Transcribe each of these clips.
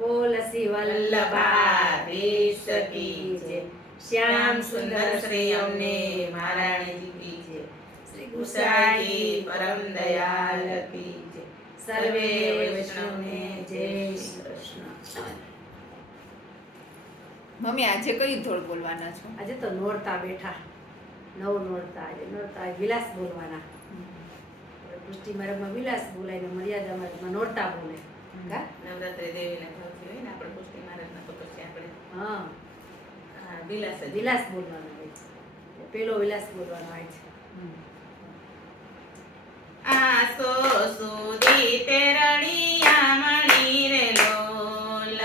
બોલ શ્રી વલ્લભાધીશ કી જય. શ્યામ સુંદર શ્રી અમને મહારાણીજી કી જય. શ્રી ગુસાઈજી પરમ દયાલ કી જય. સર્વે વૈષ્ણવને જય શ્રી કૃષ્ણ. મમ્મી આજે કઈ ધોળ બોલવાના છો? આજે તો નોરતા બેઠા, નવ નોરતા. આજે નોરતા વિલાસ બોલવાના. પુષ્ટિ માર્ગમાં વિલાસ બોલાય ને મર્યાદા માર્ગમાં નોરતા બોલે. નવરાત્રી દેવીના ભાવથી હોય ને આપણે પુષ્ટિ મહારાજના તો પછી આપણે હા વિલાસ વિલાસ બોલવાનો હોય છે. પેલો વિલાસ બોલવાનો હોય છે. આસો સુધી તેરણિયા મણી રે લોલ,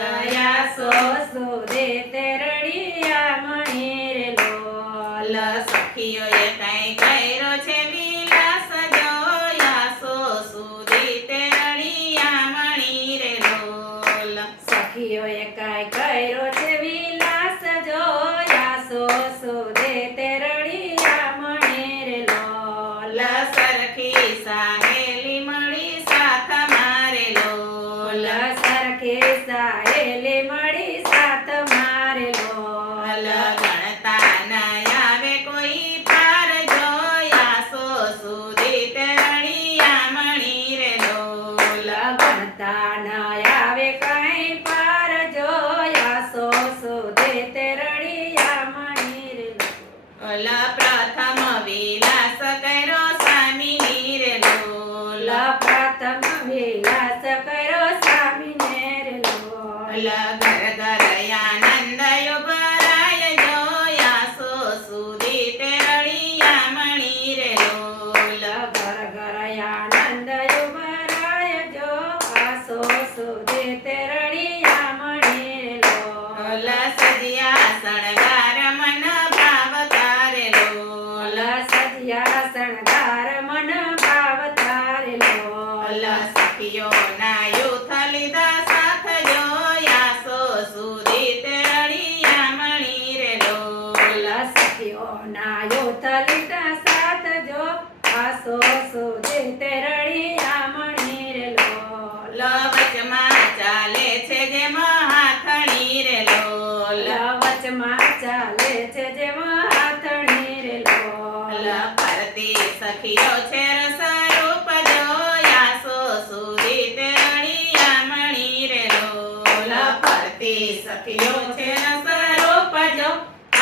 આસો સુધી તેરણિયા મણી રે લોલ. સખીઓએ કઈ કર્યો છે વિલાસ જોયા, સો સુધી તેરણિયા મણી રે લોલ. સખીઓએ કાંઈ કર્યો છે વિલાસ જોયા, સો સુધી તેરણિયા મણી રે લોલ. સરખી સાહેલી મળી સાથ મારે લોલ, સરખી સાહેલી મળી સાથ મારે લોલ. ગણતા ન આવે કોઈ પાર જોયા, સો સુધી તેરણિયા મણી રે લોલ. ગણતા ન આવે કઈ પાર જોયા, સો સુધી તેરણિયા મણી રે લોલ. પ્રથમ વિલાસ કર્યો સ્વામીની રે લોલ, પ્રથમ વિલાસ કર્યો સ્વામીને રે લોલ. ઘર ઘર આનંદ યુગરાય જોયા, સો સુધી તેરણિયા મણી રે લોલ. ઘર ઘર આનંદ યુવરાય જો, આસો સુધી તેરણિયા મણી રે લોલ. સજ્યા શણગાર મન ભાવ તારે લોલ, સજ્યા શણગાર મન ભાવ તારે લોલ. સખીઓના યુથ લીધા સાથ જોયા, સો સુધી તેરણિયા મણી રે લોલ. સખીઓના યુથ લીધા સાથ જો, આસો સુધી તેરણિયા મણી રે લોલ. વચમાં ચાલે છે જેમ હાથણી રે લોલ, વચમાં ચાલે છે જેમ હાથણી રે લોલ. ફરતી સખીઓ છે રસરૂપ જોયા, સો સુધી તેરણિયા મણી રે લોલ. ફરતી સખીઓ છે રસરૂપ જો,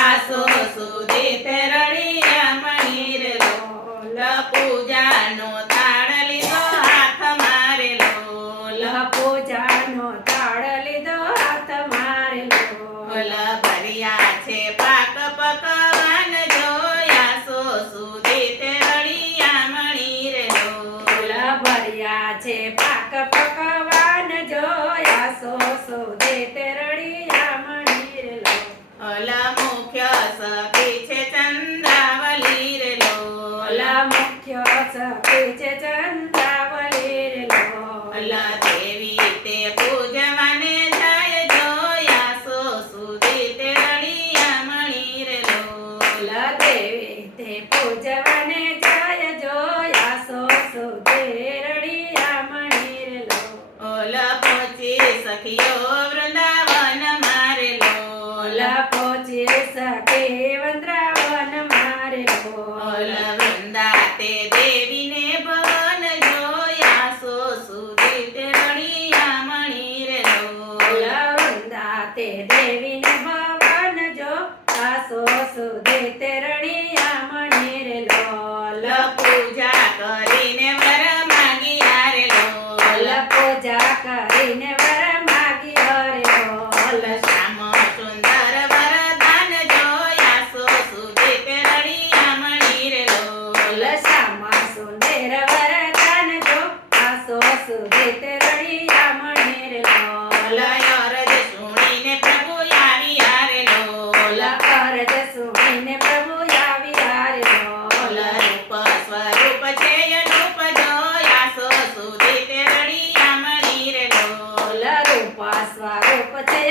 આસો સુધી તેરણિયા મણી રે લોલ. પૂજાનો તાળ લીધો હાથ મારે લોલ, પૂજાનો તાળ લીધો હાથ મારે લોલ. ભર્યા છે પાક પકવાન જોયા, સો સુધી તેરણિયા મણી રે લોલ. ભર્યા છે પાક પકવાન જોયા, સો સુધી તેરણિયા મણી રે લોલ. મુખ્ય સખી છે ચંદ્રાવલી રે લોલ, મુખ્ય સખી છે ચંદ્રાવલી રે લોલ. દેવી તે પૂજવાને જાય જોયા, સો સુધી તેરણિયા મણી રે લોલ. દેવી તે પૂજવાને જાય જોયા, સો સુધી તેરણિયા મણી રે લોલ. પહોંચી સખીઓ વૃંદાવન મારે લોલ, પહોંચી સખી વૃંદાવન મારે લોલ. વૃંદા તે દેવીને ભવન જોયા, સો સુધી તેરણિયા મણી રે લોલ. વૃંદા તે દેવીને ભવન જો, આસો સુધી તેરણિયા મણી રે લોલ. પૂજા કરીને વર માંગ્યા રે લોલ, પૂજા કરીને વર માગી હરે લોલ. શ્યામ સુંદર વરદાન જોયા, સો સુધી તેરણિયા મણી રે લોલ. શ્યામા સુંદર વરદાન જો, આસો સુધી તેરણિયા મણી રે લોલ. અરજ સુણીને પ્રભુ આવ્યા રે લોલ, અરજ સુણીને પ્રભુ આવ્યા રે લોલ. રૂપ સ્વરૂપ છે અનુપ જોયા, સો સુધી તેરણિયા મણી રે લોલ. રૂપ સ્વરૂપ છે